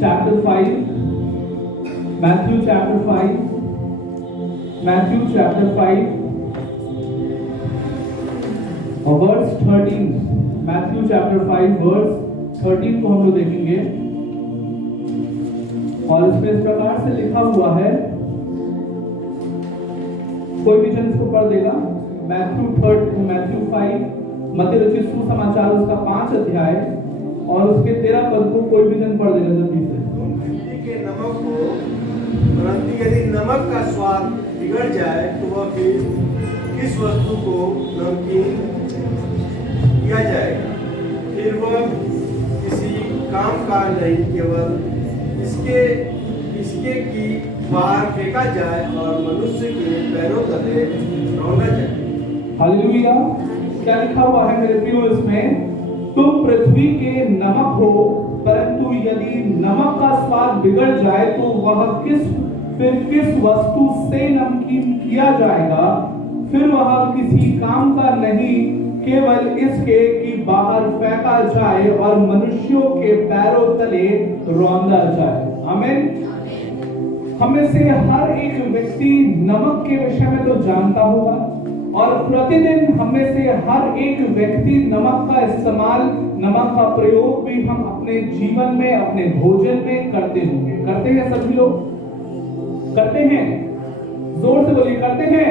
chapter 5, Matthew chapter 5, Matthew chapter 5, verse 13, Matthew chapter 5 verse 13 को हम लोग देखेंगे और इसमें इस प्रकार से लिखा हुआ है, कोई भी जन इसको पढ़ देगा। मैथ्यू 5 मत्ती रचित सुसमाचार उसका 5 अध्याय और उसके 13 पद को कोई भी जन पढ़ देगा जल्दी से। तुम पृथ्वी के नमक हो, परंतु यदि नमक का स्वाद बिगड़ जाए तो वह फिर किस वस्तु को नमकीन किया जाएगा, फिर वह किसी काम का नहीं, केवल इसके की बाहर फेंका जाए और मनुष्य के पैरों तले रौंदा जाए। हालेलुया। क्या लिखा हुआ है मेरे प्रियो इसमें? तुम पृथ्वी के नमक हो, परंतु यदि नमक का स्वाद बिगड़ जाए तो वह फिर किस वस्तु से नमकीन किया जाएगा, फिर वह किसी काम का नहीं, केवल इसके कि बाहर फेंका जाए और मनुष्यों के पैरों तले रौंदा जाए। आमीन। हमें से हर एक व्यक्ति नमक के विषय में तो जानता होगा और प्रतिदिन हमें से हर एक व्यक्ति नमक का इस्तेमाल, नमक का प्रयोग भी हम अपने जीवन में, अपने भोजन में करते होंगे। करते हैं सभी लोग? करते हैं? जोर से बोलिए, करते हैं?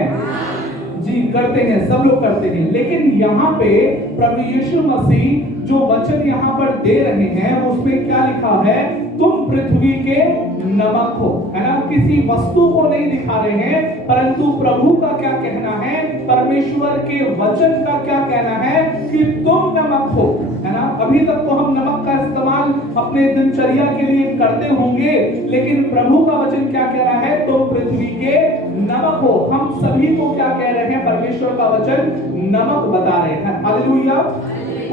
जी करते हैं, सब लोग करते हैं। लेकिन यहाँ पे प्रभु यीशु मसीह जो वचन यहाँ पर दे रहे हैं उसमें क्या लिखा है? तुम पृथ्वी के नमक हो, है ना? किसी वस्तु को नहीं दिखा रहे हैं, परंतु प्रभु का क्या कहना है, परमेश्वर के वचन का क्या कहना है कि तुम नमक हो, है ना? अभी तक तो हम नमक का इस्तेमाल अपने दिनचर्या के लिए करते होंगे, लेकिन प्रभु का वचन क्या कह रहा है? तुम पृथ्वी के नमक हो। हम सभी को क्या कह रहे हैं? परमेश्वर का वचन नमक बता रहे हैं। हालेलुया।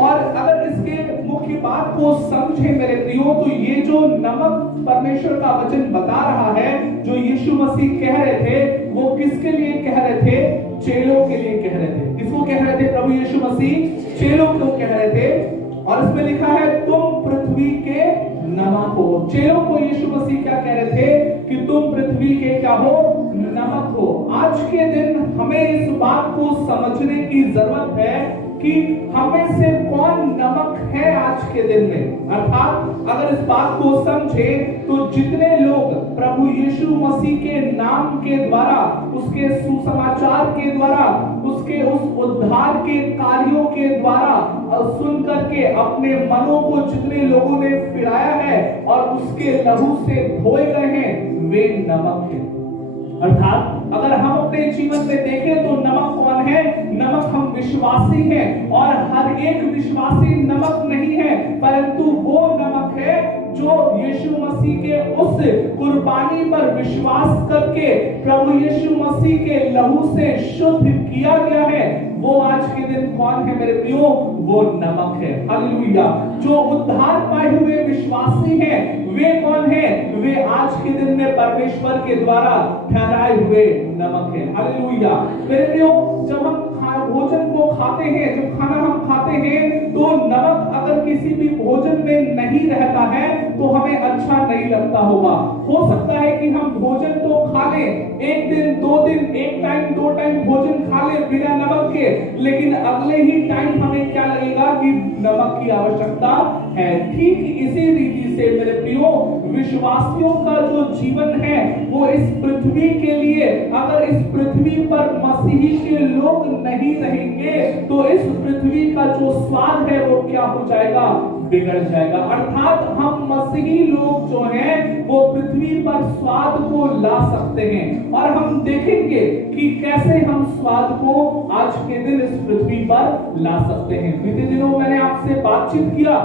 और अगर इसके मुख्य बात को समझे मेरे प्रियो, तो ये जो नमक परमेश्वर का वचन बता रहा है, जो यीशु मसीह कह रहे थे, वो किसके लिए कह रहे थे? चेलों के लिए कह रहे थे। किसको कह रहे थे प्रभु यीशु मसीह? चेलों को कह रहे थे। और इसमें लिखा है तुम पृथ्वी के नमक हो। चेलों को यीशु मसीह क्या कह रहे थे? कि तुम पृथ्वी के क्या हो? नमक हो। आज के दिन हमें इस बात को समझने की जरूरत है कि हमें से कौन नमक है आज के दिन में। अर्थात अगर इस बात को समझे तो जितने लोग प्रभु यीशु मसीह के नाम के द्वारा, उसके सुसमाचार के द्वारा, उसके उस उद्धार के कार्यों के द्वारा सुन करके अपने मनों को जितने लोगों ने फिराया है और उसके लहू से धोए गए हैं, वे नमक हैं। अर्थात अगर हम अपने जीवन में देखें तो नमक कौन है? नमक हम विश्वासी हैं, और हर एक विश्वासी नमक नहीं है, परंतु वो नमक है जो यीशु मसीह के उस कुर्बानी पर विश्वास करके प्रभु यीशु मसीह के लहू से शुद्ध किया गया है। वो आज के दिन कौन है मेरे प्रियो? वो नमक है। हालेलुया। जो उद्धार पाए हुए विश्वासी हैं, वे कौन है? वे आज के दिन में परमेश्वर के द्वारा ठहराए हुए नमक है। हालेलुया। मेरे प्रियो, जब हम भोजन को खाते हैं, जब खाना हम खाते हैं, तो नमक अगर किसी भी भोजन में नहीं रहता है तो हमें अच्छा नहीं लगता होगा। हो सकता है कि हम भोजन तो खा लें, एक दिन, 2 दिन, एक टाइम, 2 टाइम भोजन खा लें बिना नमक के, लेकिन अगले ही टाइम हमें क्या लगेगा कि नमक की आवश्यकता है। ठीक इसी रीति से मेरे प्रियो, विश्वासियों का जो जीवन है वो इस पृथ्वी के लिए, अगर इस पृथ्वी पर मसीही के लोग नहीं रहेंगे तो इस पृथ्वी का जो स्वाद है वो क्या हो जाएगा? बिगड़ जाएगा। अर्थात हम मसीही लोग जो हैं वो पृथ्वी पर स्वाद को ला सकते हैं, और हम देखेंगे कि कैसे हम स्वाद को आज के दिन इस पृथ्वी पर ला सकते हैं। बीते दिनों मैंने आपसे बातचीत किया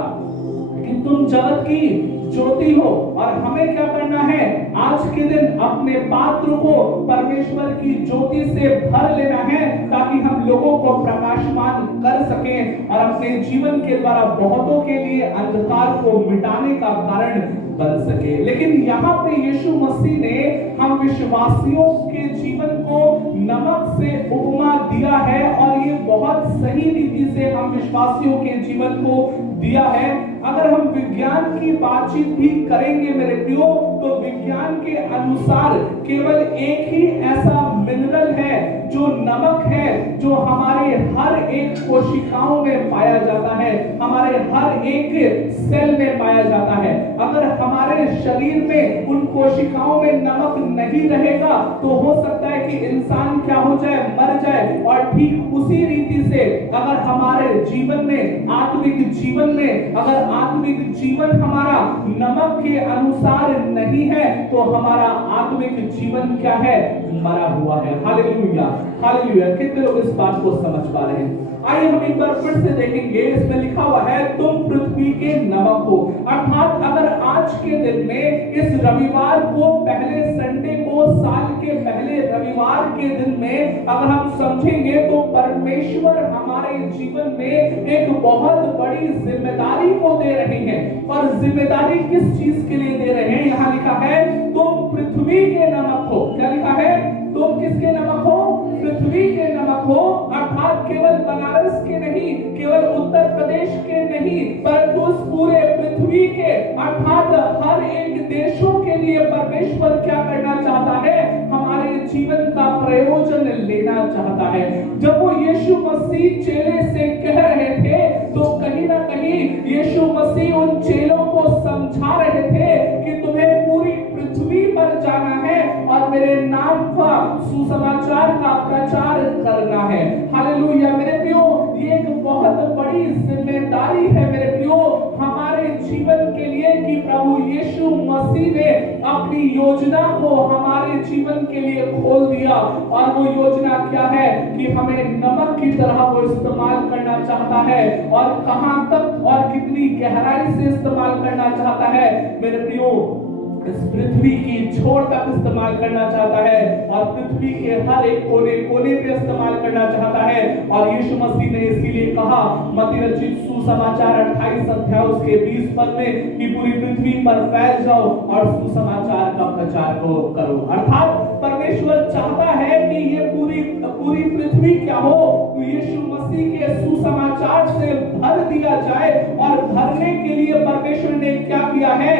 कि तुम जगत की ज्योति हो, और हमें क्या करना है? आज के दिन अपने पात्र को परमेश्वर की ज्योति से भर लेना है, ताकि हम लोगों को प्रकाशमान कर सकें और अपने जीवन के द्वारा बहुतों के लिए अंधकार को मिटाने का कारण बन सके। लेकिन यहाँ पे यीशु मसीह ने हम विश्वासियों के जीवन को नमक से उपमा दिया है, और ये बहुत सही रीति से हम विश्वासियों के जीवन को दिया है। अगर हम विज्ञान की बातचीत भी करेंगे मेरे प्रियो, तो विज्ञान के अनुसार केवल एक ही ऐसा मिनरल है जो नमक है, जो हमारे हर एक कोशिकाओं में पाया जाता है, हमारे हर एक सेल में पाया जाता है। अगर हमारे शरीर में उन कोशिकाओं में नमक नहीं रहेगा तो हो सकता है कि इंसान क्या हो जाए, मर जाए। और ठीक उसी रीति से अगर हमारे जीवन में, आत्मिक जीवन में, अगर आत्मिक जीवन हमारा नमक के अनुसार नहीं है तो हमारा आत्मिक जीवन क्या है, मरा हुआ है। Hallelujah, hallelujah. कितने लोग इस बात को समझ पा रहे हैं? आइए हम एक बार फिर से देखेंगे। इसमें लिखा हुआ है तुम पृथ्वी के नमक हो। अर्थात अगर आज के दिन में, इस रविवार को, पहले संडे को, साल के पहले रविवार के दिन में अगर हम समझेंगे तो परमेश्वर हमारे जीवन में एक बहुत बड़ी जिम्मेदारी को दे रहे हैं। और जिम्मेदारी किस चीज के लिए दे रहे हैं? यहाँ लिखा है तुम पृथ्वी के नमक हो। क्या लिखा है? तुम किसके नमक हो? पृथ्वी के नमक हो। अर्थात केवल बनारस के नहीं, केवल उत्तर प्रदेश के नहीं, परंतु उस पूरे पृथ्वी के, अर्थात हर एक देशों के लिए परमेश्वर क्या करना चाहता है? हमारे जीवन का प्रयोजन लेना चाहता है। जब वो यीशु मसीह चेले से कह रहे थे तो कहीं ना कहीं यीशु मसीह उन चेलों को समझा रहे थे कि तुम्हें पूरी पृथ्वी पर जाना है और मेरे नाम का सुसमाचार का प्रचार करना है। हालेलुया मेरे प्रियो, ये एक बहुत बड़ी जिम्मेदारी है मेरे प्रियो हमारे जीवन के लिए कि प्रभु यीशु मसीह ने अपनी योजना को हमारे जीवन के लिए खोल दिया। और वो योजना क्या है कि हमें नमक की तरह वो इस्तेमाल करना चाहता है। और कहां तक और कितनी गहराई से इस्तेमाल करना चाहता है मेरे प्रियो? इस पृथ्वी की छोर तक इस्तेमाल करना चाहता है और पृथ्वी के हर एक कोने कोने पे इस्तेमाल करना चाहता है। और यीशु मसीह ने इसीलिए कहा मत्ती रचित सुसमाचार 28 अध्याय उसके 20 पद में कि पूरी पृथ्वी पर फैल जाओ और सुसमाचार का प्रचार करो। अर्थात परमेश्वर चाहता है कि ये पूरी पृथ्वी क्या हो, यीशु मसीह के सुसमाचार से भर दिया जाए। और भरने के लिए परमेश्वर ने क्या किया है?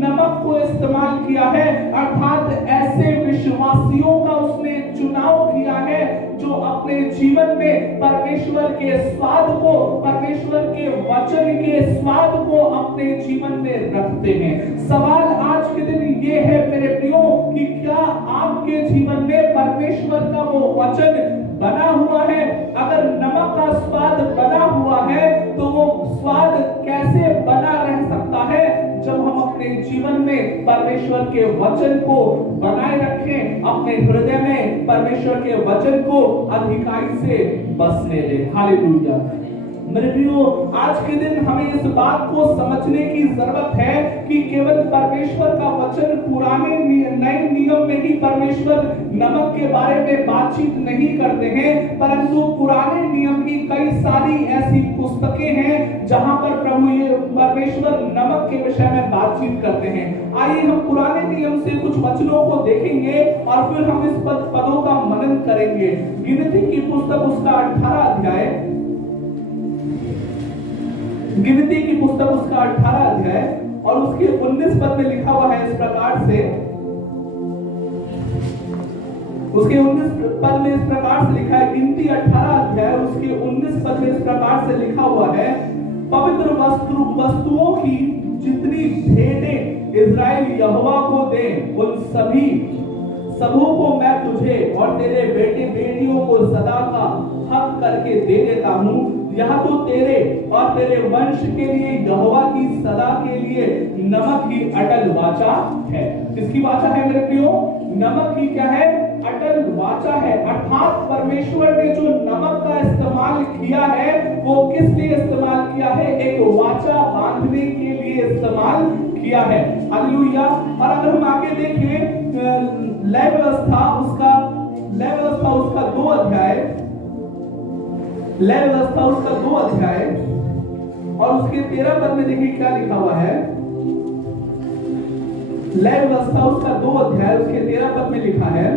नमक को इस्तेमाल किया है। अर्थात ऐसे विश्वासियों का उसने चुनाव किया है जो अपने जीवन में परमेश्वर के स्वाद को, परमेश्वर के वचन के स्वाद को अपने जीवन में रखते हैं। सवाल आज के दिन ये है मेरे प्रियो कि क्या आपके जीवन में परमेश्वर का वो वचन बना हुआ है? अगर नमक का स्वाद बना हुआ है तो वो स्वाद कैसे बना रह सकता है? जब हम अपने जीवन में परमेश्वर के वचन को बनाए रखें, अपने हृदय में परमेश्वर के वचन को अधिकाई से बसने दें। हालेलुया मेरे प्रियो, आज के दिन हमें इस बात को समझने की जरूरत है कि केवल परमेश्वर का वचन, पुराने नए नियम में ही परमेश्वर नमक के बारे में बातचीत नहीं करते हैं, परंतु पुराने नियम की कई सारी ऐसी पुस्तकें हैं जहां पर परमेश्वर नमक के विषय में बातचीत करते हैं। आइए हम पुराने नियम से कुछ वचनों को देखेंगे और फिर हम इस पदों का मनन करेंगे। गिनती की पुस्तक उसका 18 अध्याय, गिनती की पुस्तक उसका 18 अध्याय और उसके 19 पद में लिखा हुआ है इस प्रकार से, उसके 19 पद में इस प्रकार से लिखा है, गिनती 18 अध्याय उसके 19 पद में इस प्रकार से लिखा हुआ है, पवित्र वस्तुओं की जितनी भेंटें इस्राएल यहोवा को दे उन सबों को मैं तुझे और तेरे बेटे बेटियों को सदा का हक करके दे देता हूँ। यहाँ तो तेरे और तेरे वंश के लिए यहोवा की सदा के लिए नमक की अटल वाचा है। किसकी वाचा है मेरे प्रियो? नमक की क्या है? अटल वाचा है। अर्थात परमेश्वर ने जो नमक का इस्तेमाल किया है वो किस लिए इस्तेमाल किया है? एक वाचा बांधने के लिए इस्तेमाल किया है। हालेलुया। और अगर हम आगे देखें लय व्यवस्था उसका 2 अध्याय, लय व्यवस्था उसका 2 अध्याय और उसके 13 पद में देखिए क्या लिखा हुआ है। लय व्यवस्था उसका 2 अध्याय उसके 13 पद में लिखा है,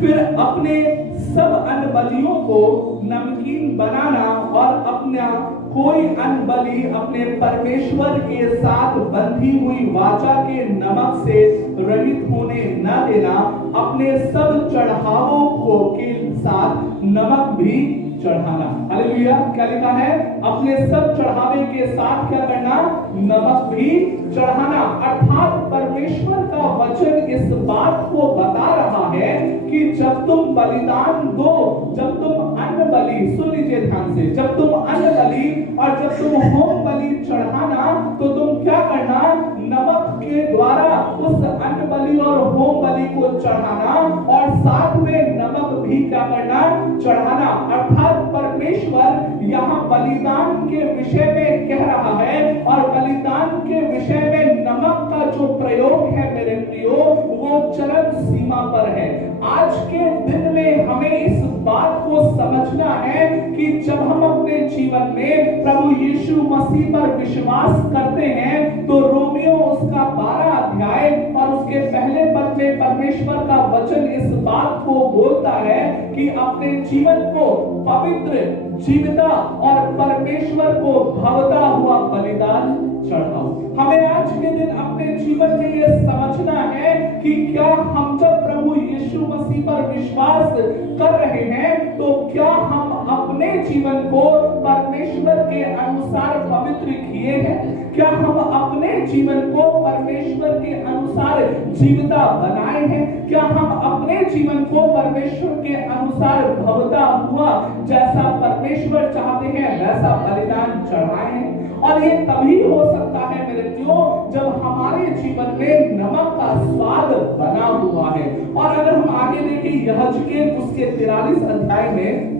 फिर अपने सब अन्न बलियों को नमकीन बनाना और अपना कोई अन्न बलि अपने परमेश्वर के साथ बंधी हुई वाचा के नमक से रहित होने न देना, अपने सब चढ़ावों को के साथ नमक भी चढ़ाना। हालेलुया। क्या लिखा है? अपने सब चढ़ावे के साथ क्या करना? नमक भी चढ़ाना। अर्थात परमेश्वर का वचन इस बात को बता रहा है कि जब तुम बलिदान दो, जब तुम अन्न बलि, सुन लीजिए ध्यान से, जब तुम अन्न बलि और जब तुम होम बलि चढ़ाना, तो तुम क्या करना? नमक के द्वारा उस अन्न बलि और होम बलि को चढ़ाना और साथ में नमक भी क्या करना? चढ़ाना। अर्थात परमेश्वर यहाँ बलिदान के विषय में कह रहा है और बलिदान के विषय में नमक का जो प्रयोग है मेरे प्रियो, वो चरम सीमा पर है। आज के दिन में हमें इस बात को समझना है कि जब हम अपने जीवन में प्रभु यीशु मसीह पर विश्वास करते हैं, तो रोमियो उसका 12 अध्याय और उसके पहले पद में परमेश्वर का वचन इस बात को बोलता है कि अपने जीवन को पवित्र, जीविता और परमेश्वर को भावता हुआ बलिदान चढ़ाओ। हमें आज के दिन अपने जीवन में यह समझना है कि क्या हम जब प्रभु यीशु मसीह पर विश्वास कर रहे हैं, तो क्या हम अपने जीवन को परमेश्वर के अनुसार पवित्र किए हैं? क्या हम अपने जीवन को परमेश्वर के अनुसार जीविता बनाए हैं? क्या हम अपने जीवन को परमेश्वर के अनुसार भवता हुआ जैसा परमेश्वर चाहते हैं वैसा बलिदान चढ़ाए हैं? और ये तभी हो सकता है मेरे प्रियो, जब हमारे जीवन में नमक का स्वाद बना हुआ है। और अगर हम आगे देखें यहजकेल उसके 43 अध्याय में,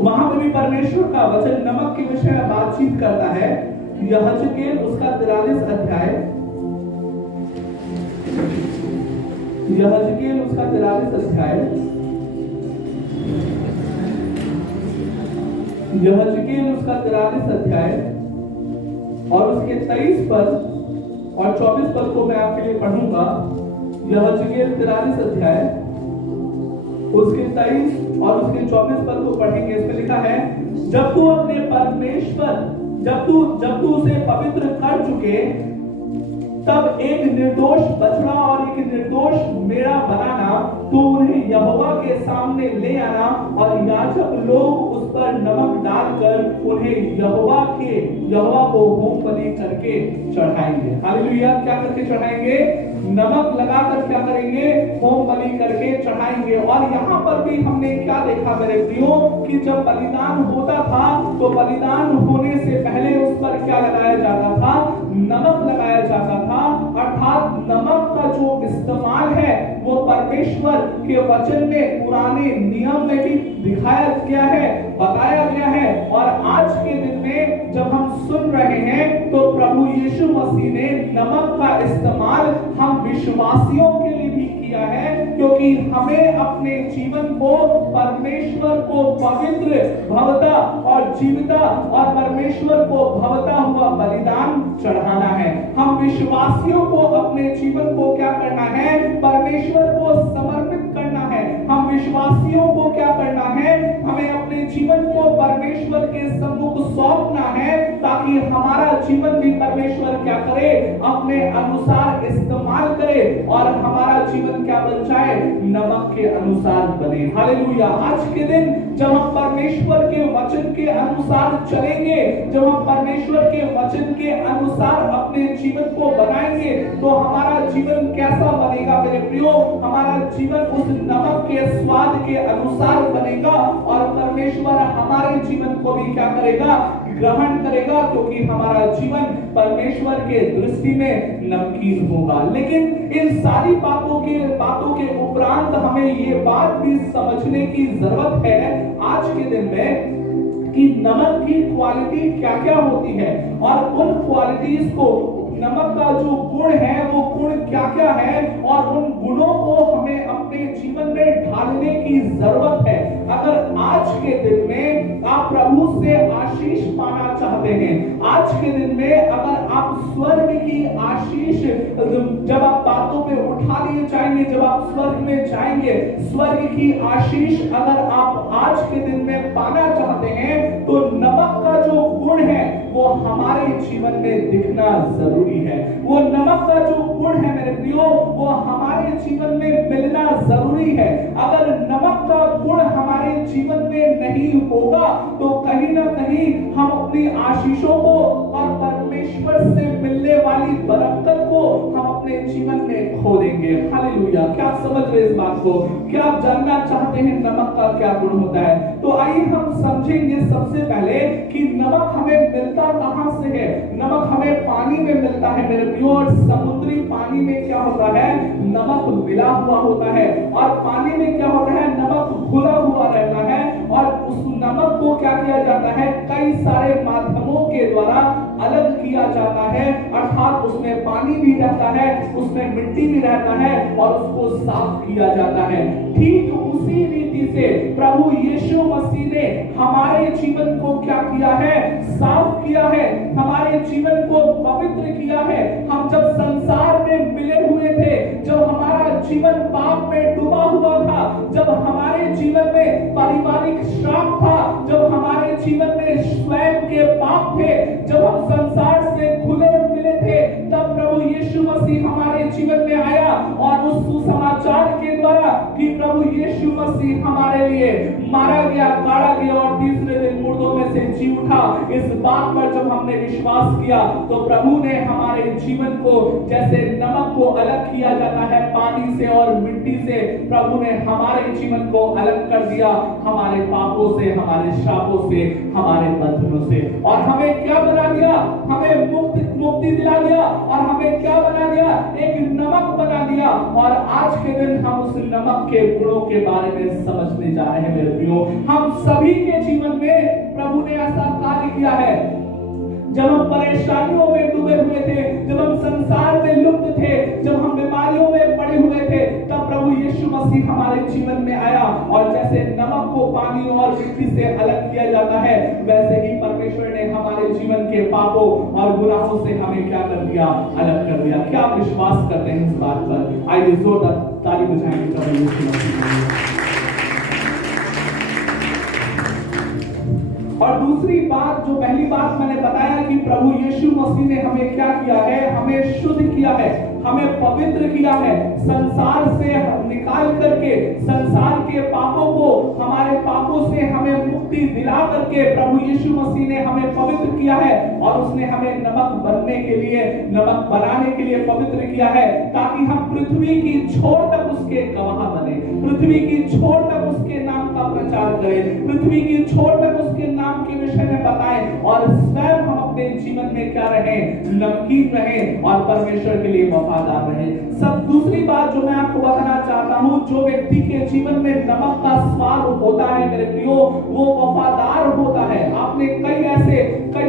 वहां पे भी परमेश्वर का वचन नमक के विषय में बातचीत करता है। यहजकेल उसका 43 अध्याय, यहजकेल उसका 43 अध्याय, यहजकेल उसका 43 अध्याय और उसके 23 पद और 24 पद को मैं आपके लिए पढ़ूंगा। यहजकेल 43 अध्याय उसके 23 और उसके 24 पद को पढ़ेंगे। इसमें लिखा है, जब तू अपने परमेश्वर, जब तू उसे पवित्र कर चुके, तब एक निर्दोष बछड़ा और एक निर्दोष मेढ़ा बनाना, तो उन्हें यहोवा के सामने ले आना और याजक लोग उस पर नमक डालकर उन्हें यहोवा को होम बलि करके चढ़ाएंगे। हालेलुया। क्या करके चढ़ाएंगे? नमक लगाकर क्या करेंगे? होम बलि करके चढ़ाएंगे। और यहाँ पर भी हमने क्या देखा मेरे प्रियो, कि जब बलिदान होता था तो बलिदान होने से पहले उस पर क्या लगाया जाता था? नमक लगाया जाता था। अर्थात नमक का जो इस्तेमाल है वो परमेश्वर के वचन में पुराने नियम में भी दिखाया गया है, बताया गया है। और आज के दिन में जब हम सुन रहे हैं, तो प्रभु यीशु मसीह ने नमक का इस्तेमाल हम विश्वासियों के लिए भी किया है, क्योंकि हमें अपने जीवन को परमेश्वर को पवित्र, भवता और जीविता और परमेश्वर को भवता हुआ बलिदान चढ़ाना है। हम विश्वासियों को अपने जीवन को क्या करना है? परमेश्वर को समर्पित करना है। हम विश्वासियों को क्या करना है? हमें अपने जीवन को परमेश्वर के सम्मुख सौंपना है, ताकि हमारा जीवन भी परमेश्वर क्या करे? अपने अनुसार इस्तेमाल करे और हमारा जीवन क्या बन जाए? नमक के अनुसार बने। हालेलुया। आज के दिन जब हम परमेश्वर के वचन के अनुसार चलेंगे, जब हम परमेश्वर के वचन के अनुसार अपने जीवन को बनाएंगे, तो हमारा जीवन कैसा बनेगा मेरे प्रियो? हमारा जीवन उस नमक के स्वाद के अनुसार बनेगा और परमेश्वर हमारे जीवन को भी क्या करेगा? ग्रहण करेगा, क्योंकि हमारा जीवन परमेश्वर के दृष्टि में नमकीन होगा। लेकिन इन सारी बातों के उपरांत हमें ये बात भी समझने की जरूरत है आज के दिन में कि नमक की क्वालिटी क्या क्या होती है और उन क्वालिटीज को, नमक का जो गुण है वो गुण क्या क्या है और उन गुणों को हमें अपने जीवन में ढालने की जरूरत है। अगर आज के दिन में आप प्रभु से आशीष पाना चाहते हैं, आज के दिन में अगर आप स्वर्ग की आशीष, जब आप बातों पे उठा लिए जाएंगे, जब आप स्वर्ग में जाएंगे, स्वर्ग की आशीष अगर आप आज के दिन में पाना चाहते हैं, तो नमक का जो गुण है वो हमारे जीवन में दिखना जरूरी है। वो नमक का जो गुण है मेरे प्रियो वो हमारे जीवन में मिलना जरूरी है। अगर नमक का गुण हमारे जीवन में नहीं होगा तो कहीं ना कहीं हम अपनी आशीषों को और परमेश्वर से मिलने वाली बरकत को हम अपने जीवन में खो देंगे। हालेलुया। क्या आप समझ रहे इस बात को? क्या आप जानना चाहते हैं नमक का क्या गुण होता है? तो आइए हम समझेंगे सबसे पहले कि नमक हमें मिलता कहां से है। नमक हमें पानी में मिलता है मेरे प्रियो, और समुद्री पानी में क्या होता है? नमक मिला हुआ होता है। और पानी में क्या होता है? नमक घुला हुआ रहता है। और उस नमक को क्या किया जाता है? कई सारे माध्यमों के द्वारा अलग किया जाता है, अर्थात उसमें पानी भी रहता है, उसमें मिट्टी भी रहता है और उसको साफ किया जाता है। ठीक उसी रीति से प्रभु यीशु मसीह ने हमारे जीवन को क्या किया है? साफ किया है, हमारे जीवन को पवित्र किया है। हम जब संसार में मिले हुए थे, जब हमारा जीवन पाप में डूबा हुआ था, जब हमारे जीवन में पारिवारिक श्राप था, जब हमारे जीवन में स्वयं के पाप थे, जब हम संसार से खुले मिले थे, तब प्रभु यीशु मसीह हमारे जीवन में आया और उस सुसमाचार के द्वारा कि प्रभु यीशु मसीह हमारे लिए मारा गया, गाड़ा गया और तीसरे दिन मुर्दों में से जी उठा। इस बात पर जब हमने विश्वास किया तो प्रभु ने हमारे जीवन को, जैसे नमक को अलग किया जाता है पानी से और मिट्टी से, प्रभु ने हमारे जीवन को अलग कर दिया, हमारे पापों से, हमारे श्रापों से, हमारे बंधनों से। और हमें क्या बना दिया? हमें मुक्ति दिला दिया। और हमें क्या बना दिया? एक नमक बना दिया। और आज के दिन हम उस नमक के गुणों के बारे में समझने जा रहे हैं मेरे प्रियो। हम सभी के जीवन में प्रभु ने ऐसा कार्य किया है। जब हम परेशानियों में डूबे हुए थे, जब हम संसार में लुप्त थे, जब हम बीमारियों में पड़े हुए थे, तब प्रभु यीशु मसीह हमारे जीवन में आया। और जैसे नमक को पानी और मिट्टी से अलग किया जाता है, वैसे ही परमेश्वर ने हमारे जीवन के पापों और गुनाहों से हमें क्या कर दिया? अलग कर दिया। क्या आप विश्वास करते हैं इस बात पर? आइए जोरदार ताली बजाएंगे प्रभु यीशु मसीह। और दूसरी बात, जो पहली बात मैंने बताया कि प्रभु यीशु मसीह ने हमें क्या किया है? हमें शुद्ध किया है, हमें पवित्र किया है। संसार से निकाल करके, संसार के पापों को, हमारे पापों से हमें मुक्ति दिला करके प्रभु यीशु मसीह ने हमें पवित्र किया है। और उसने हमें नमक बनने के लिए, नमक बनाने के लिए पवित्र किया है, ताकि हम पृथ्वी की छोर तक उसके गवाह बने, पृथ्वी की छोर तक उसके नाम का प्रचार करें, पृथ्वी की छोर तक उसके नाम के विषय में बताएं, और स्वयं हम अपने जीवन में क्या रहें? नमकीन रहें और परमेश्वर के लिए वफादार रहें। सब दूसरी बात जो मैं आपको बताना चाहता हूं, जो व्यक्ति के जीवन में नमक का स्वाद होता है मेरे प्रियो, वो वफादार होता है। आपने कई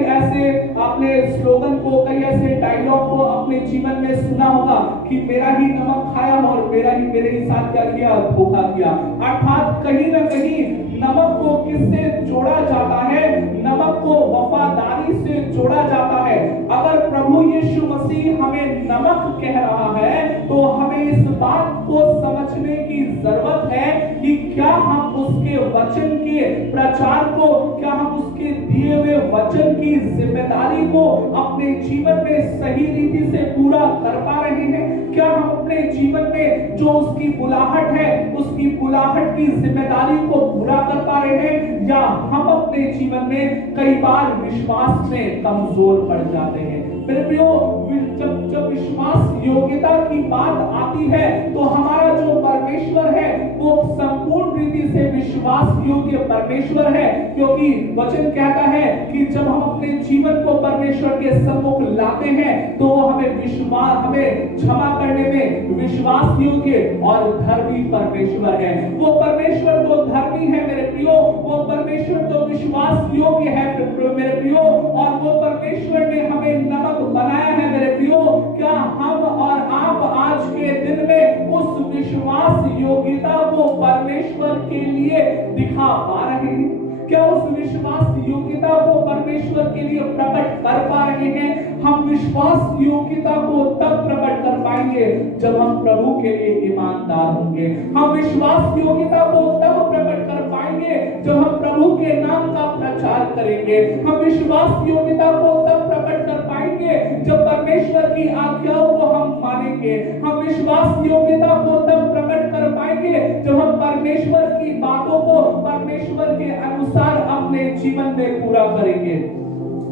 ऐसे आपने स्लोगन को, कई ऐसे डायलॉग को अपने जीवन में सुना होगा कि मेरा ही नमक खाया और मेरा ही मेरे ही साथ क्या किया? धोखा किया। अर्थात कहीं ना कहीं नमक को किससे जोड़ा जाता है? नमक को वफादारी से जोड़ा जाता है। अगर प्रभु यीशु मसीह हमें नमक कह रहा है तो हमें इस बात को समझने की जरूरत है कि क्या हम उसके वचन के प्रचार को, क्या हम उसके दिए हुए वचन की जिम्मेदारी को अपने जीवन में सही रीति से पूरा कर पा रहे हैं? क्या हम अपने जीवन में जो उसकी बुलाहट है, उसकी बुलाहट की जिम्मेदारी को पूरा कर पा रहे हैं, या हम अपने जीवन में कई बार विश्वास में कमजोर पड़ जाते हैं? मेरे प्रियो, जब विश्वास योग्यता की बात आती है तो हमारा जो परमेश्वर है वो संपूर्ण रीति से विश्वास योग्य परमेश्वर है, क्योंकि वचन कहता है कि जब हम अपने जीवन को परमेश्वर के सम्मुख लाते हैं तो वो हमें क्षमा करने में विश्वास योग्य और धर्मी परमेश्वर है। वो परमेश्वर तो धर्मी है मेरे प्रियो, वो परमेश्वर तो विश्वास योग्य है मेरे प्रियो, और वो परमेश्वर ने हमें नमक बनाया है मेरे प्रियो। क्या हम और आप आज के दिन में उस विश्वास योग्यता को परमेश्वर के लिए दिखा पा रहे हैं? क्या उस विश्वास योग्यता को परमेश्वर के लिए प्रकट कर पा रहे हैं? हम विश्वास योग्यता को तब प्रकट कर पाएंगे जब हम प्रभु के लिए ईमानदार होंगे। हम विश्वास योग्यता को तब प्रकट कर पाएंगे जब हम प्रभु के नाम का प्रचार करेंगे। हम विश्वास योग्यता को तब प्रकट कर पाएंगे जब परमेश्वर की आज्ञाओं को हम मानेंगे। हम विश्वास योग्यता को तब प्रकट कर पाएंगे जब हम परमेश्वर की बातों को परमेश्वर के अनुसार अपने जीवन में पूरा करेंगे।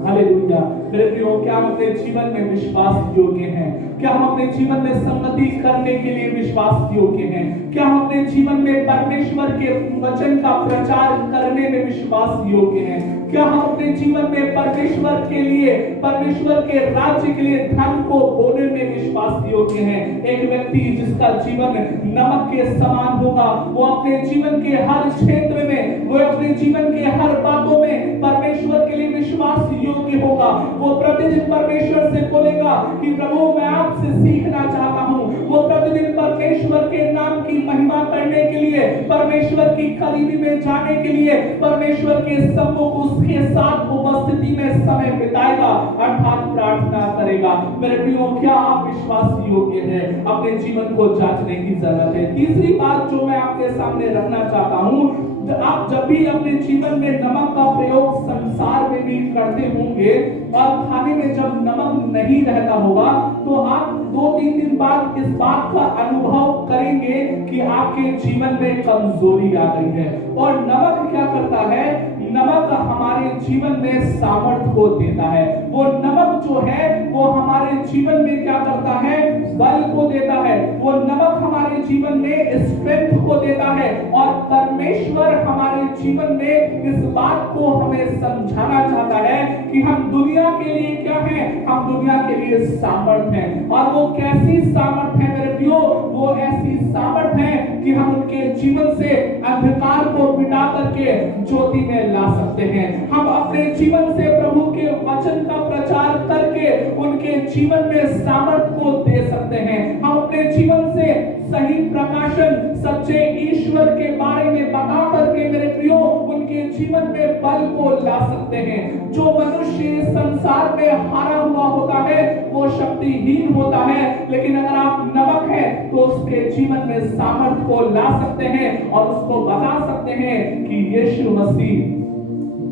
हालेलुया। मेरे प्रियो, क्या हम अपने जीवन में विश्वास योग्य हैं? क्या हम अपने जीवन में संगति करने के लिए विश्वास योग्य हैं? क्या हम अपने जीवन में परमेश्वर के वचन का प्रचार करने में विश्वास योग्य हैं? क्या हम अपने जीवन में परमेश्वर के लिए, परमेश्वर के राज्य के लिए धन को बोने में विश्वास योग्य हैं? एक व्यक्ति जिसका जीवन नमक के समान होगा, वो अपने जीवन के हर क्षेत्र में, वो अपने जीवन के हर बातों में परमेश्वर के लिए विश्वास योग्य होगा। वो प्रतिदिन परमेश्वर से बोलेगा कि प्रभु मैं आपसे सीखना चाहता हूँ। वो प्रतिदिन परमेश्वर के नाम की महिमा करने के लिए, परमेश्वर की करीबी में जाने के लिए, परमेश्वर के सम्मुख उसके साथ उपस्थिति में समय बिताएगा, अर्थात प्रार्थना करेगा। मेरे प्रियो, क्या आप विश्वास योग्य हैं? अपने जीवन को जांचने की जरूरत है। तीसरी बात जो मैं आपके सामने रखना चाहता हूँ, आप जब भी अपने जीवन में नमक का प्रयोग संसार में भी करते होंगे और खाने में जब नमक नहीं रहता होगा, तो आप 2-3 दिन बाद इस बात का अनुभव करेंगे कि आपके जीवन में कमजोरी आ गई है। और नमक क्या करता है? नमक हमारे जीवन में सामर्थ्य को देता है। वो नमक जो है वो हमारे जीवन में क्या करता है? बल को देता है। वो नमक हमारे जीवन में स्ट्रेंथ को देता है। और परमेश्वर हमारे जीवन में इस बात को हमें समझाना चाहता है कि हम दुनिया के लिए क्या हैं? हम दुनिया के लिए सामर्थ्य हैं। और वो कैसी सामर्थ्य है मेरे प्रियो? वो ऐसी सामर्थ्य है कि हम उनके जीवन से अंधकार को मिटा करके ज्योति में ला सकते हैं। हम अपने जीवन से प्रभु के वचन का प्रचार करके उनके जीवन में सामर्थ्य को दे सकते हैं। हम अपने जीवन से सही प्रकाशन सच्चे ईश्वर के बारे में बता करके मेरे प्रियो उनके जीवन में बल को ला सकते हैं। जो मनुष्य संसार में हारा हुआ होता है वो शक्तिहीन होता है, लेकिन अगर आप नमक है तो उसके जीवन में सामर्थ्य को ला सकते हैं और उसको बता सकते हैं कि यीशु मसीह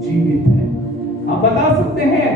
जीवित है। आप बता सकते हैं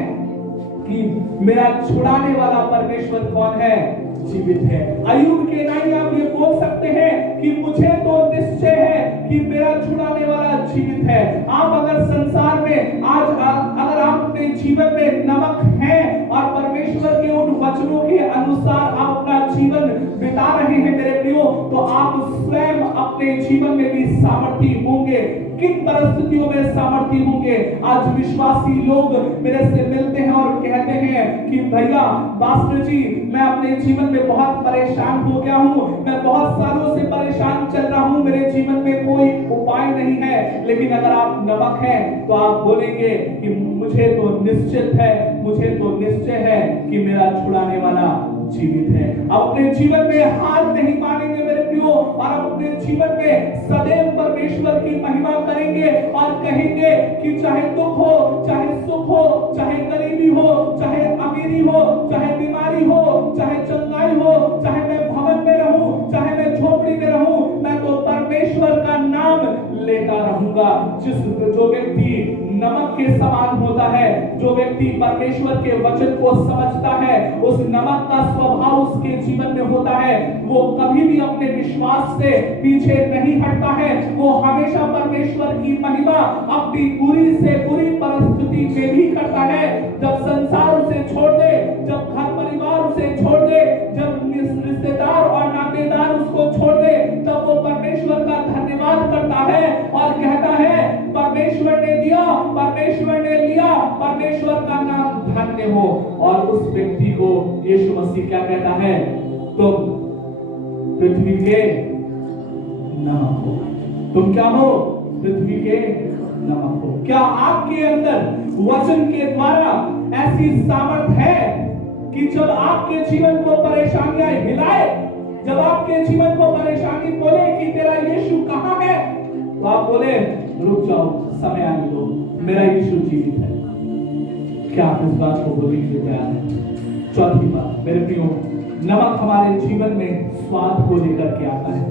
कि मेरा छुड़ाने वाला परमेश्वर कौन है? जीवित है। अय्यूब के नहीं आप ये बोल सकते हैं कि मुझे तो निश्चय है कि मेरा छुड़ाने वाला जीवित है। आप अगर संसार में आज अगर आप अपने जीवन में नमक हैं और परमेश्वर के उन वचनों के अनुसार आप अपना जीवन बिता रहे हैं मेरे प्रियो, तो आप स्वयं अपने जीवन में भी सामर्थी होंगे। किन परिस्थितियों में सामर्थी होंगे? आज विश्वासी लोग मेरे से मिलते हैं और कहते हैं कि भैया पास्टर जी, मैं अपने जीवन में बहुत परेशान हो गया हूँ, मैं बहुत सालों से परेशान चल रहा हूँ, मेरे जीवन में कोई उपाय नहीं है। लेकिन अगर आप नमक हैं तो आप बोलेंगे कि मुझे तो निश्चित है, मुझे तो निश्चय है कि मेरा छुड़ाने वाला जीवित है। अब अपने जीवन में हार नहीं मानेंगे मेरे प्रियो, और अपने जीवन में सदैव परमेश्वर की महिमा करेंगे और कहेंगे कि चाहे दुख हो, चाहे सुख हो, चाहे गरीबी हो, चाहे अमीरी हो, चाहे बीमारी हो, चाहे चंगाई हो, चाहे मैं भवन में रहूं, चाहे मैं झोपड़ी में रहूं, मैं तो परमेश्वर का नाम लेता रहूंगा। जो व्यक्ति नमक के समान होता है, जो व्यक्ति परमेश्वर के वचन को समझता है, उस नमक का स्वभाव उसके जीवन में होता है। वो कभी भी अपने विश्वास से पीछे नहीं हटता है। वो हमेशा परमेश्वर की महिमा अपनी बुरी से बुरी परिस्थिति में भी करता है। जब संसार उसे छोड़ दे, जब घर परिवार उसे छोड़ दे, जब रिश्तेदार और नातेदार उसको छोड़ दे, तब वो परमेश्वर का धन्यवाद करता है और कहता है परमेश्वर ने दिया, परमेश्वर ने लिया, परमेश्वर का नाम धन्य हो। और उस व्यक्ति को यीशु मसीह क्या कहता है? तुम पृथ्वी के नमक हो। तुम क्या हो? पृथ्वी के नमक हो। क्या आपके अंदर वचन के द्वारा ऐसी सामर्थ है कि जब आपके जीवन को परेशानियां हिलाए, जब आपके जीवन को परेशानी बोले कि तेरा यीशु कहां है, तो आप बोले रुक जाओ, समय आने दो, मेरा यीशु जीवित है। क्या आप इस बात को बोलने के लिए तैयार हैं? चौथी बात मेरे प्रियो, नमक हमारे जीवन में स्वाद को लेकर के आता है।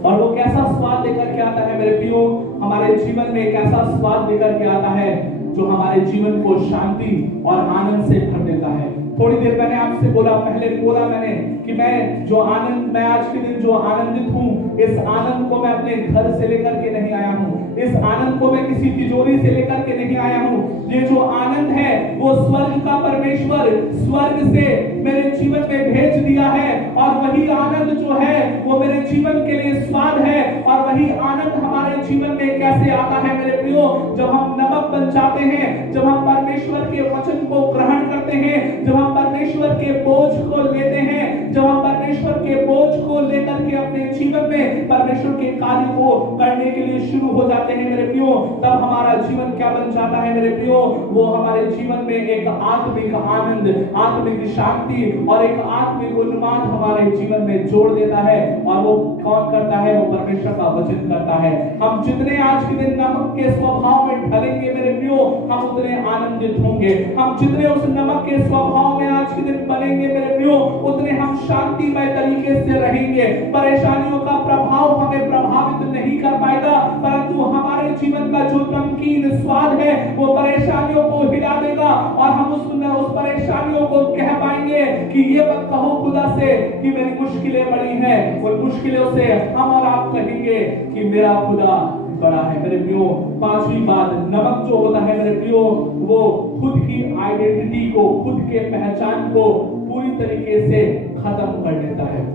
और वो कैसा स्वाद लेकर के आता है मेरे प्रियो, हमारे जीवन में एक ऐसा स्वाद लेकर के आता है जो हमारे जीवन को शांति और आनंद से भर देता है। थोड़ी देर मैंने आपसे पहले बोला मैंने कि मैं आज के दिन जो आनंदित हूँ, इस आनंद को मैं अपने घर से लेकर के नहीं आया हूँ, इस आनंद को मैं किसी तिजोरी से लेकर के नहीं आया हूँ। ये जो आनंद है वो स्वर्ग का परमेश्वर स्वर्ग से मेरे जीवन में भेज दिया है, और वही आनंद जो है वो मेरे जीवन के लिए स्वाद है। और वही आनंद हमारे जीवन में कैसे आता है मेरे प्रियो, जब हम नमक बन जाते हैं, जब हम परमेश्वर के वचन को ग्रहण करते हैं, जब हम परमेश्वर के बोझ को लेते हैं, जब हम परमेश्वर के बोझ को लेकर के अपने जीवन में परमेश्वर के कार्य को करने के लिए शुरू हो जाते हैं मेरे प्रियो, तब हमारा जीवन क्या बन जाता है मेरे प्रियो, वो हमारे जीवन में एक आत्मिक आनंद, आत्मिक शांति और एक आत्मिक उन्माद हमारे जीवन में जोड़ देता है। और वो कौन करता है? वो परमेश्वर का वचन करता है। हम जितने आज के दिन नमक के स्वभाव में ढलेंगे मेरे प्रियो, हम उतने आनंदित होंगे। हम जितने उस नमक के स्वभाव में आज के दिन बनेंगे मेरे प्रियो, उतने हम शांतिमय तरीके से रहेंगे। परेशानियों का प्रभाव हमें प्रभावित नहीं कर पाएगा, परंतु हमारे जीवन का जो नमकीन स्वाद है वो परेशानियों को हिला देगा, और हम उस परेशानियों को कह पाएंगे कि ये मत कहो खुदा से कि मेरी मुश्किलें बड़ी हैं। उन मुश्किलों से हम और आप कहेंगे कि मेरा खुदा बड़ा है मेरे प्रियो। पांचवी बात, नमक जो होता है मेरे प्रियो, वो खुद की आइडेंटिटी को, खुद के पहचान को पूरी तरीके से खत्म कर देता है।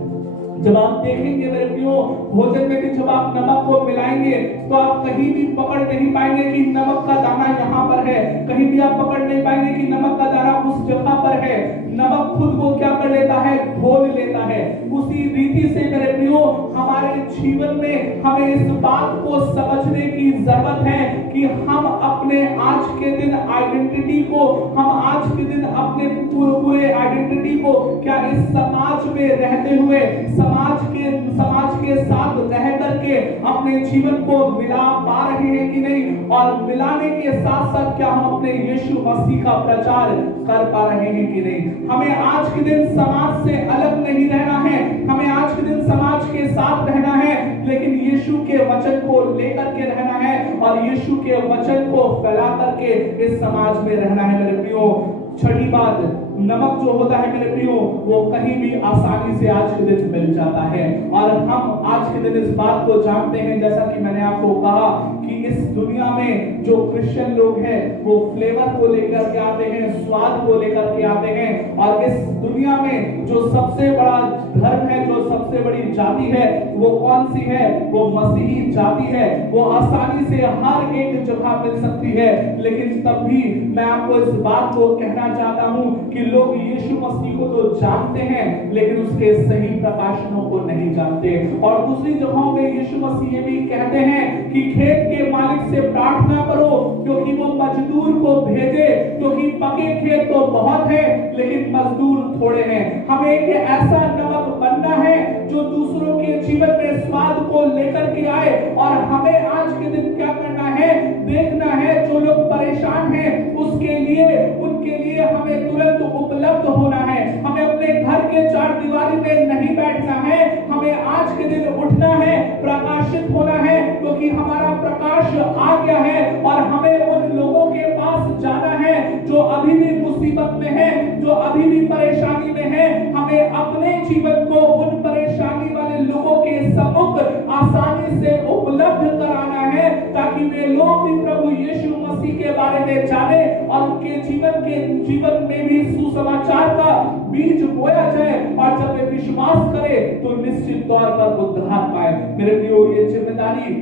जब आप देखेंगे मेरे प्रियो, भोजन में भी जब आप नमक को मिलाएंगे तो आप कहीं भी पकड़ नहीं पाएंगे कि नमक का दाना यहाँ पर है, कहीं भी आप पकड़ नहीं पाएंगे कि नमक का दाना उस जगह पर है। नमक खुद को क्या कर लेता है? घोल लेता है। उसी रीति से मेरे प्रियो, हमारे जीवन में हमें इस बात को समझने की जरूरत है कि हम अपने आज के दिन आइडेंटिटी को, हम आज के दिन अपने पूरे आइडेंटिटी को क्या इस समाज में रहते हुए समाज के साथ रह करके अपने जीवन को मिला पा रहे हैं कि नहीं, और मिलाने के साथ साथ क्या हम अपने यीशु मसीह का प्रचार कर पा रहे हैं कि नहीं। हमें आज के दिन समाज से अलग नहीं रहना है, हमें आज के दिन समाज के साथ रहना है, लेकिन यीशु के वचन को लेकर के रहना है और यीशु के वचन को फैला करके इस समाज में रहना है मेरे प्रियो। छठी बात, नमक जो होता है मेरे प्रियो, वो कहीं भी आसानी से आज के दिन मिल जाता है, और हम आज के दिन इस बात को जानते हैं, जैसा कि मैंने आपको कहा कि इस दुनिया में जो क्रिश्चियन लोग हैं वो फ्लेवर को लेकर के आते हैं, स्वाद को लेकर के आते हैं, और इस दुनिया में जो सबसे बड़ा धर्म है, जो सबसे बड़ी जाति है, वो कौन सी है? वो मसीही जाति है। वो आसानी से हर एक जगह मिल सकती है, लेकिन तब भी मैं आपको इस बात को कहना चाहता हूं कि लोग यीशु मसीह को तो जानते हैं, लेकिन उसके सही प्रकाशनों को नहीं जानते। और दूसरी जगहों पे यीशु मसीह ये भी कहते हैं कि खेत के मालिक से प्रार्थना करो क्योंकि वो मजदूर को भेजे, क्योंकि पके खेत तो बहुत है लेकिन मजदूर थोड़े हैं। हमें एक ऐसा नमक बनना है जो दूसरों के जीवन में स्वाद को लेकर के आए, और हमें आज के दिन क्या करना है? देखना है जो लोग परेशान हैं उनके लिए हमें तुरंत उपलब्ध होना है। हमें अपने घर के चार दीवारी में नहीं बैठना है, हमें आज के दिन उठना है, प्रकाशित होना है, क्योंकि हमारा प्रकाश आ गया है, और हमें उन लोगों के पास जाना है जो अभी भी मुसीबत में है, जो अभी भी परेशानी में है। हमें अपने जीवन को उन परेशानी वाले लोगों के सम्मुख आसानी से उपलब्ध कराना है, ताकि वे लोग भी प्रभु यीशु मसीह के बारे में जाने और उनके जीवन में भी सुसमाचार का बीज बोया जाए, और जब वे विश्वास करें तो निश्चित तौर पर उद्धार पाए। मेरे प्रियो, ये जिम्मेदारी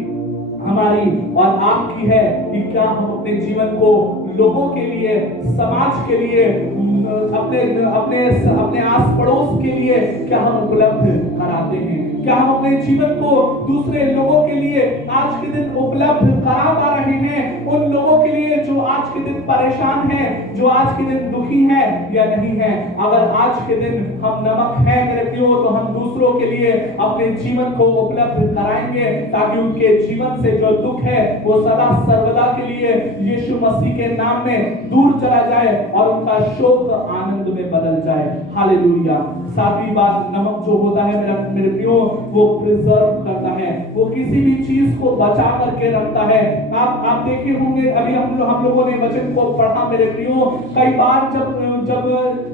हमारी और आपकी है कि क्या हम अपने जीवन को लोगों के लिए, समाज के लिए, अपने आस पड़ोस के लिए क्या हम उपलब्ध कराते हैं? क्या हम अपने जीवन को दूसरे लोगों के लिए आज के दिन उपलब्ध करा पा रहे हैं? उन लोगों के लिए जो आज के दिन परेशान हैं, जो आज के दिन दुखी हैं या नहीं है? अगर आज के दिन हम नमक हैं मेरे प्रियो, तो हम दूसरों के लिए अपने जीवन को उपलब्ध कराएंगे, ताकि उनके जीवन से जो दुख है वो सदा सर्वदा के लिए यीशु मसीह के नाम में दूर चला जाए और उनका शोक आनंद में बदल जाए। हालेलुया। सातवीं बात, नमक जो होता है मेरे प्रियो, वो प्रिजर्व करता है, वो किसी भी चीज को बचा करके रखता है। आप देखे होंगे, अभी हम लोगों ने वचन को पढ़ा मेरे प्रियो, कई बार जब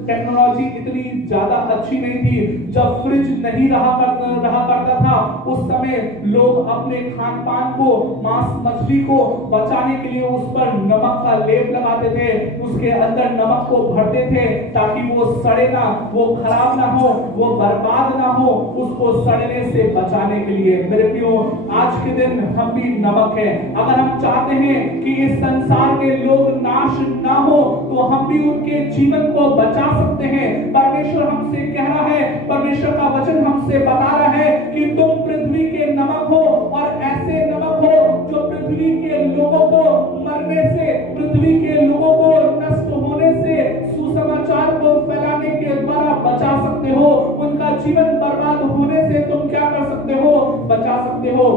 टेक्नोलॉजी इतनी ज्यादा अच्छी नहीं थी, जब फ्रिज नहीं रहा करता था, उस समय लोग अपने खान पान को, मांस मछली को बचाने के लिए उस पर नमक का लेप लगाते थे, उसके अंदर नमक को भरते थे ताकि वो सड़े ना, वो खराब ना हो, वो बर्बाद ना हो, उसको सड़ने से बचाने के लिए। मेरे प्रियो, आज के दिन हम भी नमक है। अगर हम चाहते हैं कि इस संसार में लोग नाश ना हो, तो हम भी उनके जीवन को बचा सकते हैं। परमेश्वर हमसे कह रहा है, परमेश्वर का वचन हमसे बता रहा है कि तुम पृथ्वी के नमक हो, और ऐसे नमक हो जो पृथ्वी के लोगों को मरने से, पृथ्वी के लोगों को नष्ट होने से, सुसमाचार को फैलाने के द्वारा बचा सकते हो। उनका जीवन बर्बाद होने से तुम क्या कर सकते हो? बचा सकते हो।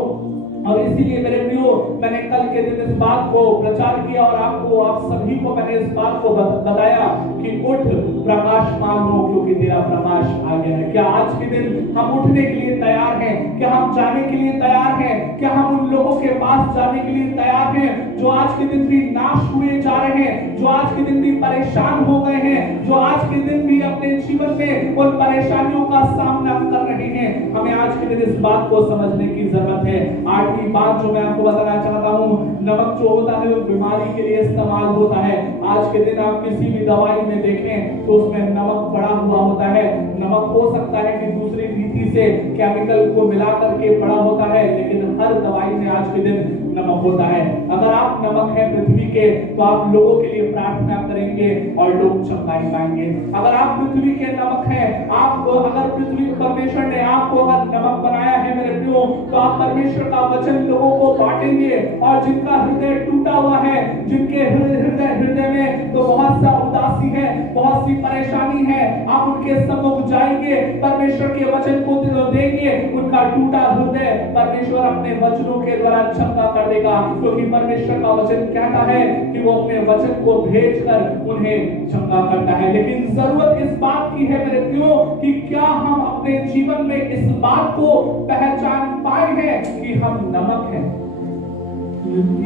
और इसीलिए मेरे प्रियो, मैंने कल के दिन इस बात को प्रचार किया और आप सभी को मैंने इस बात को बताया कि उठ, प्रकाशमान हो, क्योंकि तेरा प्रकाश आ गया है। क्या आज के दिन हम उठने के लिए तैयार हैं? क्या हम जाने के लिए तैयार हैं? क्या हम उन लोगों के पास जाने के लिए तैयार हैं जो आज के दिन भी नाश हुए जा रहे हैं, जो आज के दिन भी परेशान हो गए हैं, जो आज के दिन भी अपने जीवन में उन परेशानियों का सामना कर रहे हैं? हमें आज के दिन इस बात को समझने की जरूरत है। आठवीं बात जो मैं आपको बताना चाहता हूँ, नमक जो होता है वो बीमारी के लिए इस्तेमाल होता है। आज के दिन आप किसी भी दवाई में देखें तो उसमें नमक पड़ा हुआ होता है। नमक हो सकता है कि दूसरी रीति से केमिकल को मिला करके पड़ा होता है, लेकिन हर दवाई में आज के दिन नमक होता है। अगर आप नमक है पृथ्वी के, तो आप लोगों के लिए प्रार्थना करेंगे और लोग चंगाई पाएंगे। अगर आप पृथ्वी के नमक हैं, अगर पृथ्वी परमेश्वर ने आपको अगर नमक बनाया है मेरे प्रियो, तो आप परमेश्वर का वचन लोगों को बांटेंगे। और जिनका हृदय टूटा हुआ है, जिनके हृदय में तो बहुत सा उदासी है, बहुत सी परेशानी है, आप उनके सम्मुख जाएंगे, परमेश्वर के वचन को देंगे, उनका टूटा हृदय परमेश्वर अपने वचनों के द्वारा चंगा कर देगा। क्योंकि परमेश्वर का वचन कहता है कि वो अपने वचन को भेजकर उन्हें चंगा करता है। लेकिन जरूरत इस बात की है मेरे प्रियो कि क्या हम अपने जीवन में इस बात को पहचान पाए हैं कि हम नमक हैं,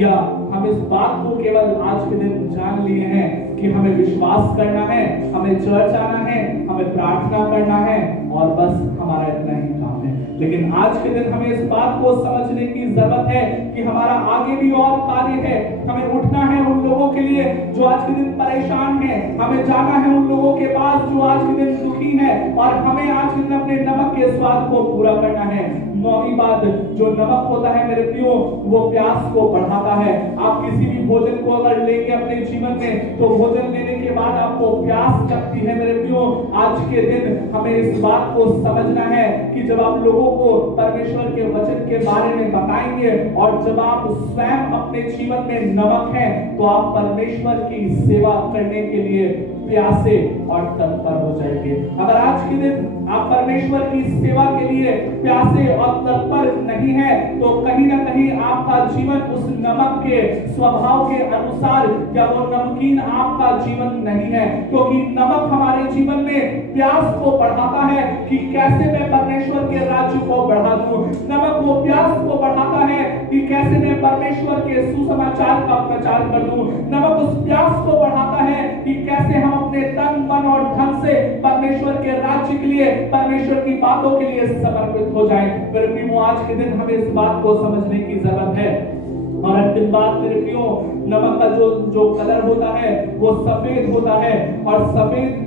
या हम इस बात को केवल आज के दिन जान लिए हैं कि हमें विश्वास करना है, हमें चर्च आना है, हमें प्रार्थना करना है और बस हमारा इतना ही काम है। लेकिन आज के दिन हमें इस बात को समझने की जरूरत है कि हमारा आगे भी और कार्य है। हमें उठना है उन लोगों के लिए जो आज के दिन परेशान हैं, हमें जाना है उन लोगों के पास जो आज के दिन दुखी है, और हमें आज के दिन अपने नमक के स्वाद को पूरा करना है। नौवीं बात, जो नमक होता है मेरे प्रियो, वो प्यास को बढ़ाता है। आप किसी भी भोजन को अगर लेंगे अपने जीवन में, तो भोजन लेने के बाद आपको प्यास लगती है मेरे प्रियो। आज के दिन हमें इस बात को समझना है कि जब आप लोगों को परमेश्वर के वचन के बारे में बताएंगे और जब आप स्वयं अपने जीवन में नमक हैं, तो आप परमेश्वर की सेवा करने के लिए प्यासे और तत्पर हो जाएंगे। अगर आज के दिन आप परमेश्वर की सेवा के लिए प्यासे और तत्पर नहीं है, तो कहीं ना कहीं आपका जीवन उस नमक के स्वभाव के अनुसार, या वो नमकीन आपका जीवन नहीं है। क्योंकि नमक हमारे जीवन में प्यास को बढ़ाता है कि कैसे मैं परमेश्वर के राज्य को बढ़ा दूं। नमक वो प्यास को बढ़ाता है कि कैसे मैं परमेश्वर के सुसमाचार का प्रचार कर दूं। नमक उस प्यास को बढ़ाता है कि कैसे हम अपने तन मन और धन से परमेश्वर के राज्य के लिए, परमेश्वर की बातों के लिए समर्पित हो जाएं। मेरे प्रियो, आज के दिन हमें इस बात को समझने की जरूरत है। और अंतिम बात मेरे प्रियो, नमक का जो कलर होता है वो सफेद होता है, और सफेद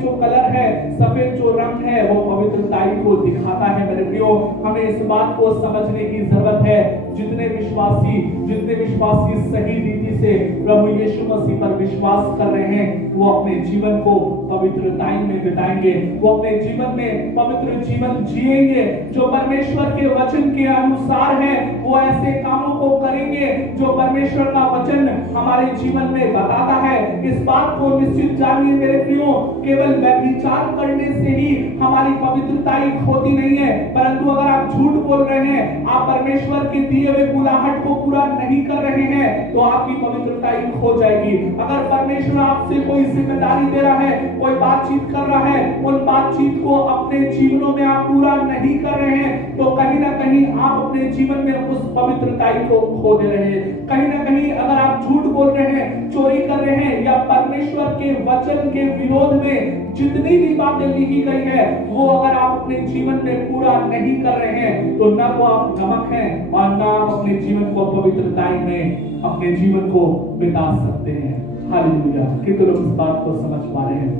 जो कलर है, सफेद जो रंग है, वो पवित्रताई को दिखाता है। मेरे प्रियो, हमें इस बात को समझने की जरूरत है। जितने विश्वासी सही रीति से प्रभु यीशु मसीह पर विश्वास कर रहे हैं, वो अपने जीवन को पवित्रताई में बिताएंगे, वो अपने जीवन में पवित्र जीवन जिएंगे। जो परमेश्वर के वचन के अनुसार है, वो ऐसे कामों को करेंगे जो परमेश्वर का वचन हमारे जीवन में बताता है। इस बात को निश्चित जानिए मेरे प्रियो, केवल व्यभिचार करने से ही हमारी पवित्रताई होती नहीं है, परंतु अगर आप आप झूठ बोल रहे हैं, आप परमेश्वर के दिए हुए बुलाहट को पूरा नहीं कर रहे हैं, तो आपकी पवित्रता ही खो जाएगी। अगर परमेश्वर आपसे कोई जिम्मेदारी दे रहा है, कोई बातचीत कर रहा है, उन बातचीत को अपने जीवनों में आप पूरा नहीं कर रहे हैं, तो कहीं ना कहीं आप अपने जीवन में उस पवित्रता को खो दे रहे हैं। कहीं ना कहीं अगर आप झूठ बोल रहे हैं, चोरी कर रहे हैं, या परमेश्वर के वचन के विरोध में जितनी भी बातें लिखी गई है वो अगर आप अपने जीवन में पूरा नहीं कर रहे हैं, तो ना वो आप नमक हैं और ना आप अपने जीवन को पवित्रताई में अपने जीवन को बिता सकते हैं। हालेलुया। कितने लोग इस बात को समझ पा रहे हैं?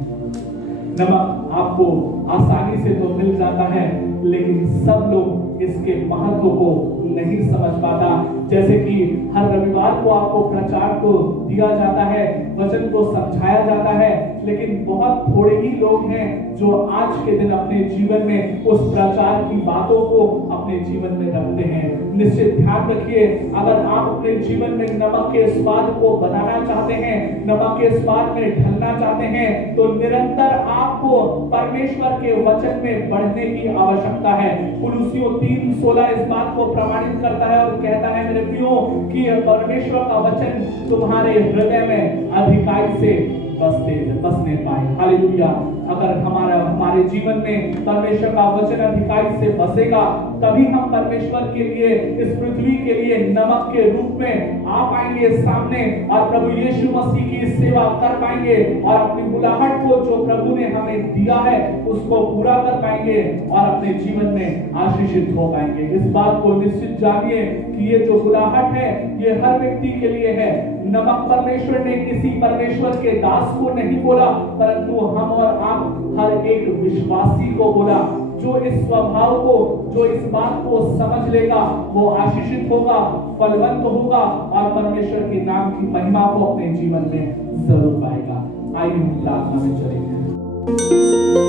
नमक आपको आसानी से तो मिल जाता है, लेकिन सब लोग इसके महत्व को नहीं समझ पाता। जैसे कि हर रविवार को आपको प्रचार को दिया जाता है, वचन को समझाया जाता है, लेकिन बहुत थोड़े ही लोग हैं जो आज के दिन अपने जीवन में उस प्रचार की बातों को अपने जीवन में रखते हैं। निश्चित ध्यान रखिए, अगर आप अपने जीवन में नमक के स्वाद को बनाना चाहते हैं, नमक के स्वाद में ढलना चाहते हैं, तो निरंतर आपको परमेश्वर के वचन में बढ़ने की आवश्यकता है। कुलुसियों 3:16 इस बात को प्रमाणित करता है और कहता है मेरे प्रियो कि परमेश्वर का वचन तुम्हारे हृदय में अधिकाई से बसने पाए। हालेलुया। अगर हमारे जीवन में परमेश्वर का वचन अधिकाई से बसेगा, तभी हम परमेश्वर के लिए, इस पृथ्वी के लिए नमक के रूप में आ पाएंगे सामने, और प्रभु यीशु मसीह की सेवा कर पाएंगे, और अपनी बुलाहट को जो प्रभु ने हमें दिया है उसको पूरा कर पाएंगे और अपने जीवन में आशीषित हो पाएंगे। इस बात को निश्चित जानिए कि ये जो बुलाहट है ये हर व्यक्ति के लिए है। नमक परमेश्वर ने किसी परमेश्वर के दास को नहीं बोला, परंतु हम और आप हर एक विश्वासी को बोला। जो इस स्वभाव को, जो इस बात को समझ लेगा, वो आशीषित होगा, फलवंत होगा और परमेश्वर के नाम की महिमा को अपने जीवन में जरूर पाएगा। आइए हम प्रार्थना में चलेंगे।